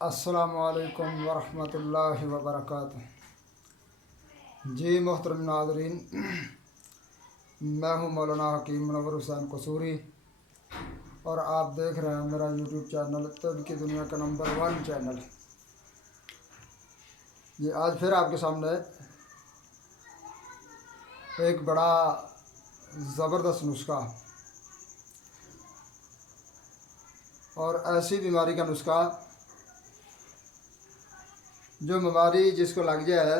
अस्सलामुअलैकुम वरहमतुल्लाहि वबरकातुह। जी मोहतरम नाज़रीन, मैं हूँ मौलाना हकीम मुनव्वर हुसैन कसूरी और आप देख रहे हैं मेरा यूट्यूब चैनल तिब की दुनिया का नंबर 1 चैनल। ये आज फिर आपके सामने एक बड़ा ज़बरदस्त नुस्खा और ऐसी बीमारी का नुस्खा जो बीमारी जिसको लग जाए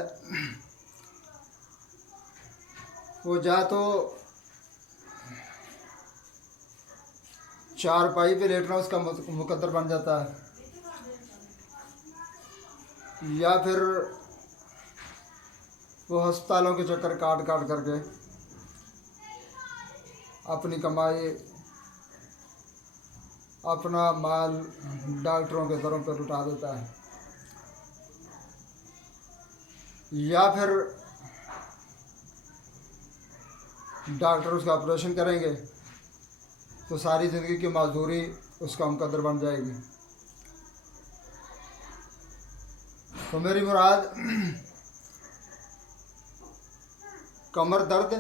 वो जा तो चारपाई पे लेटना उसका मुकद्दर बन जाता है, या फिर वो अस्पतालों के चक्कर काट काट करके अपनी कमाई अपना माल डॉक्टरों के दरों पर लुटा देता है, या फिर डॉक्टर उसका ऑपरेशन करेंगे तो सारी ज़िंदगी की मजदूरी उसका मुकद्दर बन जाएगी। तो मेरी मुराद कमर दर्द,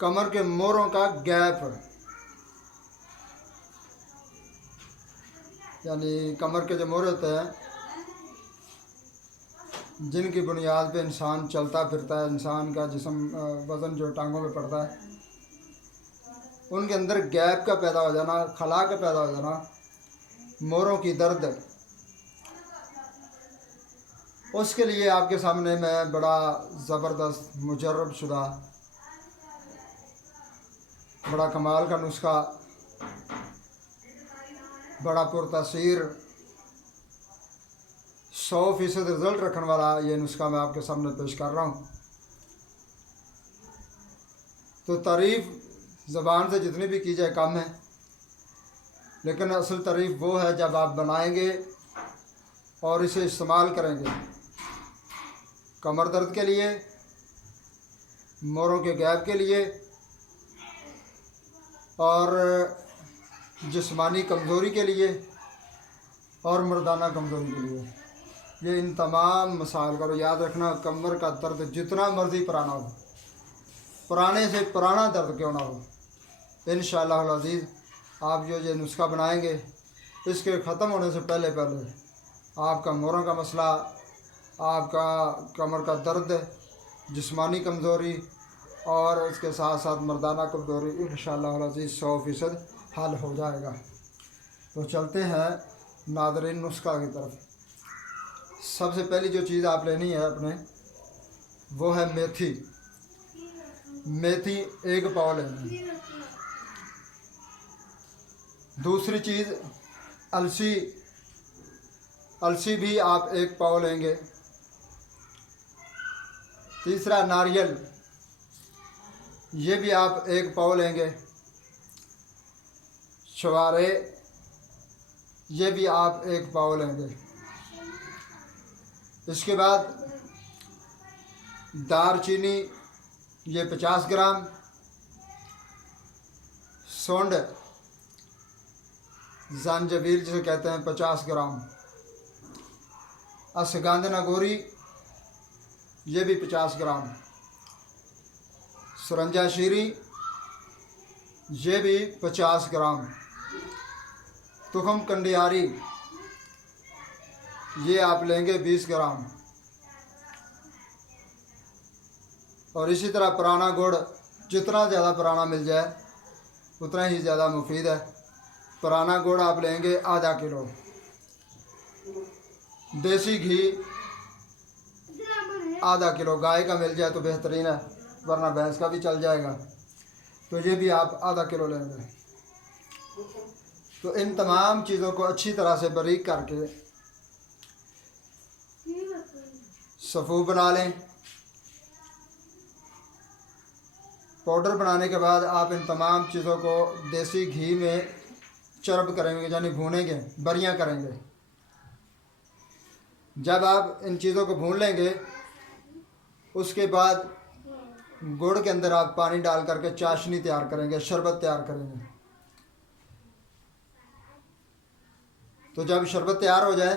कमर के मोरों का गैप, यानी कमर के जो मोरे होते हैं जिनकी बुनियाद पे इंसान चलता फिरता है, इंसान का जिस्म वज़न जो टांगों में पड़ता है, उनके अंदर गैप का पैदा हो जाना, खला का पैदा हो जाना, मोरों की दर्द, उसके लिए आपके सामने मैं बड़ा ज़बरदस्त मुजर्रब शुदा बड़ा कमाल का नुस्खा, बड़ा पुरतासीर 100% रिज़ल्ट रखने वाला ये नुस्खा मैं आपके सामने पेश कर रहा हूँ। तो तारीफ़ ज़बान से जितनी भी की जाए कम है, लेकिन असल तारीफ़ वो है जब आप बनाएंगे और इसे इस्तेमाल करेंगे। कमर दर्द के लिए, मोरों के गैप के लिए और जिस्मानी कमज़ोरी के लिए और मर्दाना कमज़ोरी के लिए, ये इन तमाम मसाइल का याद रखना। कमर का दर्द जितना मर्ज़ी पुराना हो, पुराने से पुराना दर्द क्यों ना हो, इंशाअल्लाह अज़ीज़ आप जो ये नुस्खा बनाएंगे इसके ख़त्म होने से पहले आपका मोरों का मसला, आपका कमर का दर्द, जिस्मानी कमज़ोरी और उसके साथ साथ मर्दाना कमज़ोरी इंशाअल्लाह अज़ीज़ 100% हल हो जाएगा। तो चलते हैं नाज़रीन नुस्खा की तरफ। सबसे पहली जो चीज़ आप लेनी है अपने, वो है मेथी। मेथी 1 पाव लेनी। दूसरी चीज़ अलसी, अलसी भी आप 1 पाव लेंगे। तीसरा नारियल, ये भी आप 1 पाव लेंगे। छुहारे, ये भी आप 1 पाव लेंगे। इसके बाद दारचीनी, ये 50 ग्राम। सौंड, ज़ंजबील जिसे कहते हैं, 50 ग्राम। अश्वगंधा गोरी, ये भी 50 ग्राम। सुरंजा शीरी, ये भी 50 ग्राम। तुखम कंडियारी, ये आप लेंगे 20 ग्राम। और इसी तरह पुराना गुड़, जितना ज़्यादा पुराना मिल जाए उतना ही ज़्यादा मुफीद है। पुराना गुड़ आप लेंगे आधा किलो। देसी घी आधा किलो, गाय का मिल जाए तो बेहतरीन है, वरना भैंस का भी चल जाएगा। तो ये भी आप आधा किलो लेंगे। तो इन तमाम चीज़ों को अच्छी तरह से बारीक करके सफ़ू बना लें। पाउडर बनाने के बाद आप इन तमाम चीज़ों को देसी घी में चरब करेंगे, यानी भूनेंगे, बरियां करेंगे। जब आप इन चीज़ों को भून लेंगे उसके बाद गुड़ के अंदर आप पानी डाल करके चाशनी तैयार करेंगे, शरबत तैयार करेंगे। तो जब शरबत तैयार हो जाए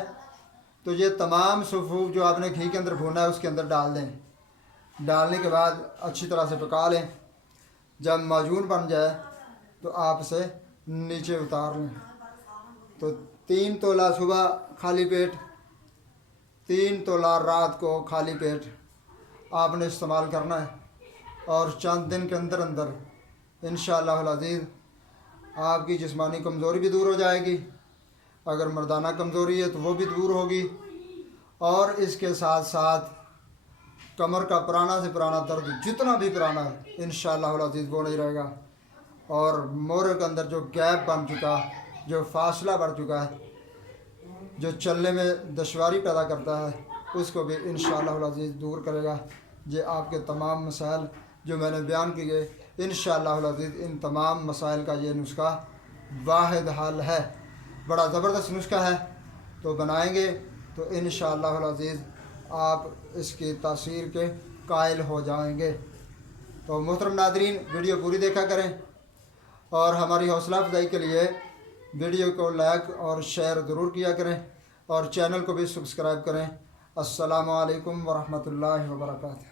तो ये तमाम सफ़ूफ जो आपने घी के अंदर भूना है उसके अंदर डाल दें। डालने के बाद अच्छी तरह से पका लें। जब माजून बन जाए तो आप इसे नीचे उतार लें। तो 3 तोला सुबह खाली पेट, 3 तोला रात को खाली पेट आपने इस्तेमाल करना है। और चंद दिन के अंदर अंदर इंशाअल्लाह अज़ीज़ आपकी जिस्मानी कमज़ोरी भी दूर हो जाएगी। अगर मर्दाना कमज़ोरी है तो वो भी दूर होगी। और इसके साथ साथ कमर का पुराना से पुराना दर्द जितना भी पुराना है इंशाअल्लाह अज़ीज़ वो नहीं रहेगा। और मोरे के अंदर जो गैप बन चुका, जो फासला बढ़ चुका है, जो चलने में दुश्वारी पैदा करता है, उसको भी इंशाअल्लाह अज़ीज़ दूर करेगा। ये आपके तमाम मसाइल जो मैंने बयान किए, इंशाअल्लाह अज़ीज़ इन तमाम मसाइल का ये नुस्खा वाहिद हल है। बड़ा ज़बरदस्त नुस्खा है। तो बनाएंगे तो इंशाअल्लाह अज़ीज़ आप इसकी तासीर के कायल हो जाएंगे। तो मोहतरम नादरीन, वीडियो पूरी देखा करें और हमारी हौसला अफजाई के लिए वीडियो को लाइक और शेयर ज़रूर किया करें और चैनल को भी सब्सक्राइब करें। अस्सलामु अलैकुम वरहमतुल्लाहि वबरकातुहू।